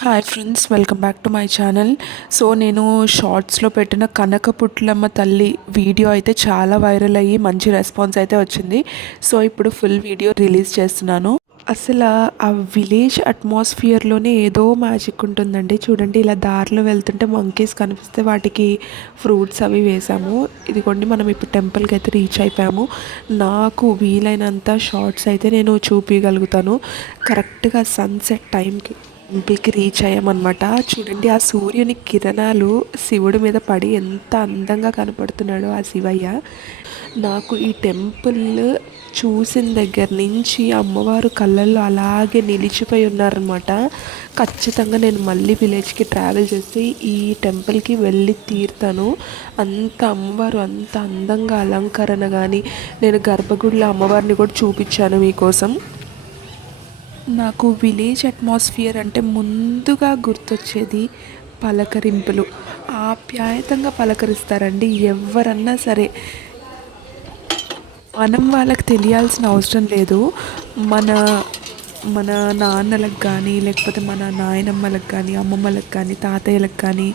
Hi friends, welcome back to my channel. So నేను షార్ట్స్లో పెట్టిన కనకపుట్లమ్మ తల్లి వీడియో అయితే చాలా వైరల్ అయ్యి మంచి రెస్పాన్స్ అయితే వచ్చింది. సో ఇప్పుడు ఫుల్ వీడియో రిలీజ్ చేస్తున్నాను. అసలు ఆ విలేజ్ అట్మాస్ఫియర్లోనే ఏదో మ్యాజిక్ ఉంటుందండి. చూడండి, ఇలా దారిలో వెళ్తుంటే మంకీస్ కనిపిస్తే వాటికి ఫ్రూట్స్ అవి వేసాము. ఇదిగోండి, మనం ఇప్పుడు టెంపుల్కి అయితే రీచ్ అయిపోయాము. నాకు వీలైనంత షార్ట్స్ అయితే నేను చూపించగలుగుతాను. కరెక్ట్గా సన్సెట్ టైంకి టెంపుల్కి రీచ్ అయ్యామన్నమాట. చూడండి, ఆ సూర్యుని కిరణాలు శివుడి మీద పడి ఎంత అందంగా కనపడుతున్నాడో ఆ శివయ్య. నాకు ఈ టెంపుల్ చూసిన దగ్గర నుంచి అమ్మవారు కళ్ళల్లో అలాగే నిలిచిపోయి ఉన్నారనమాట. ఖచ్చితంగా నేను మళ్ళీ విలేజ్కి ట్రావెల్ చేసి ఈ టెంపుల్కి వెళ్ళి తీరుతాను. అంత అమ్మవారు అంత అందంగా అలంకరణ కానీ, నేను గర్భగుడిలో అమ్మవారిని కూడా చూపించాను మీకోసం. నాకు విలేజ్ అట్మాస్ఫియర్ అంటే ముందుగా గుర్తొచ్చేది పలకరింపులు. ఆప్యాయతంగా పలకరిస్తారండి ఎవరన్నా సరే. మనం వాళ్ళకి తెలియాల్సిన అవసరం లేదు. మన మన నాన్నలకు కానీ, లేకపోతే మన నాయనమ్మలకు కానీ, అమ్మమ్మలకు కానీ, తాతయ్యలకు కానీ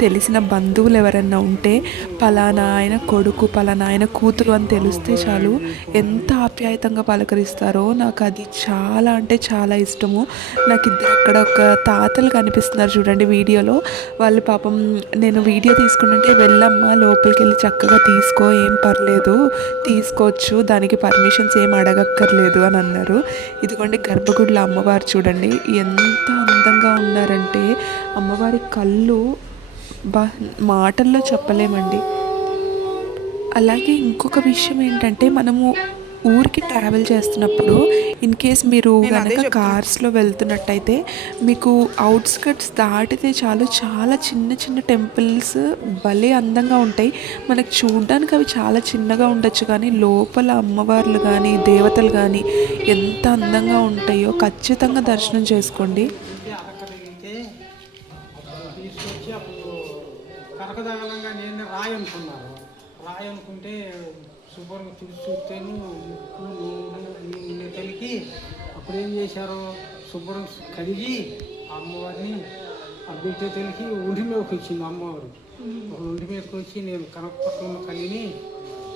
తెలిసిన బంధువులు ఎవరన్నా ఉంటే పలానా ఆయన కొడుకు, పలానా ఆయన కూతురు అని తెలిస్తే చాలు ఎంత ఆప్యాయతంగా పలకరిస్తారో. నాకు అది చాలా అంటే చాలా ఇష్టము. నాకు ఇద్దరు అక్కడ ఒక తాతలు కనిపిస్తున్నారు చూడండి వీడియోలో. వాళ్ళు పాపం నేను వీడియో తీసుకుంటుంటే వెళ్ళమ్మా లోపలికి వెళ్ళి చక్కగా తీసుకో, ఏం పర్లేదు, తీసుకోవచ్చు, దానికి పర్మిషన్స్ ఏం అడగక్కర్లేదు అని అన్నారు. ఇదిగోండి గర్భగుడిలో అమ్మవారు చూడండి ఎంత అందంగా ఉన్నారంటే అమ్మవారి కళ్ళు మాటల్లో చెప్పలేమండి. అలాగే ఇంకొక విషయం ఏంటంటే, మనము ఊరికి ట్రావెల్ చేస్తున్నప్పుడు ఇన్ కేస్ మీరు కనుక కార్స్లో వెళ్తున్నట్టయితే మీకు అవుట్స్కట్స్ దాటితే చాలు చాలా చిన్న చిన్న టెంపుల్స్ భలే అందంగా ఉంటాయి. మనకు చూడడానికి అవి చాలా చిన్నగా ఉండొచ్చు, కానీ లోపల అమ్మవార్లు కానీ దేవతలు కానీ ఎంత అందంగా ఉంటాయో ఖచ్చితంగా దర్శనం చేసుకోండి. రాయి అనుకుంటే శుభ్రంగా చూస్తేను నిన్న తల్లికి అప్పుడు ఏం చేశారు, శుభ్రం కడిగి అమ్మవారిని ఆ బిడ్డ తల్లికి ఒంటి మీదకి వచ్చింది అమ్మవారు. ఒంటి మీదకి వచ్చి నేను కనకపట్నం కలిని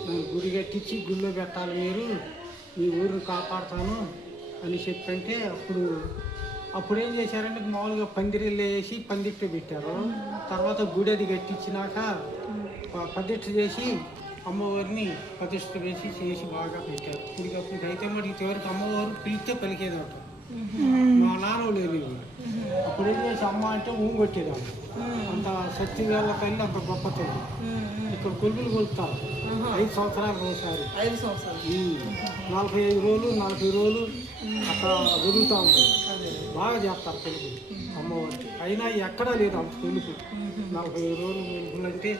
నేను గుడి కట్టించి గుడిలో పెట్టాలి, మీరు మీ ఊరిని కాపాడుతాను అని చెప్పంటే అప్పుడు ఏం చేశారంటే మామూలుగా పందిరిల్లు వేసి పందిట్టు పెట్టారు. తర్వాత గుడి అది కట్టించినాక ప్రతిష్ఠ చేసి అమ్మవారిని ప్రతిష్ఠ చేసి బాగా పెట్టారు. ఇప్పటికప్పుడు అయితే మరి ఇంతవరకు అమ్మవారు పిలిస్తే పలికేదట. మా నాన్న లేదు. అప్పుడు ఏం చేసి అమ్మ అంటే ఊం కొట్టేదాన్ని. అంత సత్యవేళ్ళ తల్లి అంత గొప్ప తల్లి. ఇక్కడ కొలుపులు కొలుస్తారు 5 సంవత్సరాలకు ఒకసారి. 45 రోజులు 40 రోజులు అక్కడ జరుగుతూ ఉంటాయి. బాగా చేస్తారు కొలుపు అమ్మవారికి. అయినా ఎక్కడా లేదు అంత కొలుపు. 45 రోజులు కొలుపులు అంటే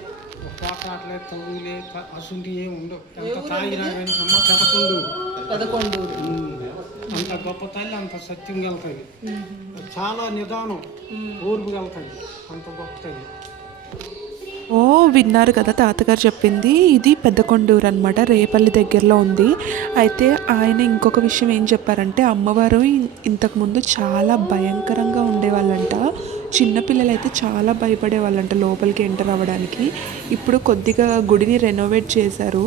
పోకాట్లే తవ్వులే అసుంటి ఏమి ఉండవు. ఎంత తాగినా కానీ అమ్మ 11 అంత గొప్ప తల్లి, అంత సత్యం వెళ్తాయి, చాలా నిదానం ఓర్పు వెళ్తాయి, అంత గొప్ప తల్లి. విన్నారు కదా తాతగారు చెప్పింది. ఇది పెద్దకొండూరు అనమాట, రేపల్లి దగ్గరలో ఉంది. అయితే ఆయన ఇంకొక విషయం ఏం చెప్పారంటే అమ్మవారు ఇంతకుముందు చాలా భయంకరంగా ఉండేవాళ్ళంట. చిన్నపిల్లలు అయితే చాలా భయపడే వాళ్ళంట లోపలికి ఎంటర్ అవ్వడానికి. ఇప్పుడు కొద్దిగా గుడిని రెనోవేట్ చేశారు.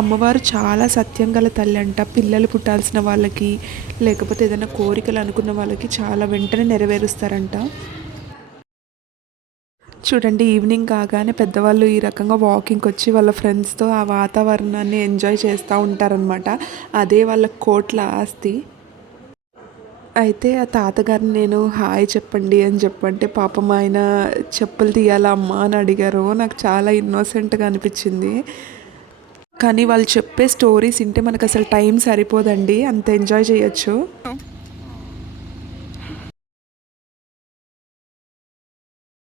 అమ్మవారు చాలా సత్యం గల తల్లి అంట. పిల్లలు పుట్టాల్సిన వాళ్ళకి, లేకపోతే ఏదైనా కోరికలు అనుకున్న వాళ్ళకి చాలా వెంటనే నెరవేరుస్తారంట. చూడండి, ఈవినింగ్ కాగానే పెద్దవాళ్ళు ఈ రకంగా వాకింగ్కి వచ్చి వాళ్ళ ఫ్రెండ్స్తో ఆ వాతావరణాన్ని ఎంజాయ్ చేస్తూ ఉంటారనమాట. అదే వాళ్ళ కోట్ల ఆస్తి. అయితే ఆ తాతగారిని నేను హాయ్ చెప్పండి అని చెప్పంటే పాపం ఆయన చెప్పులు తీయాలా అమ్మా అని అడిగారు. నాకు చాలా ఇన్నోసెంట్గా అనిపించింది. కానీ వాళ్ళు చెప్పే స్టోరీస్ వింటే మనకు అసలు టైం సరిపోదండి, అంత ఎంజాయ్ చేయొచ్చు.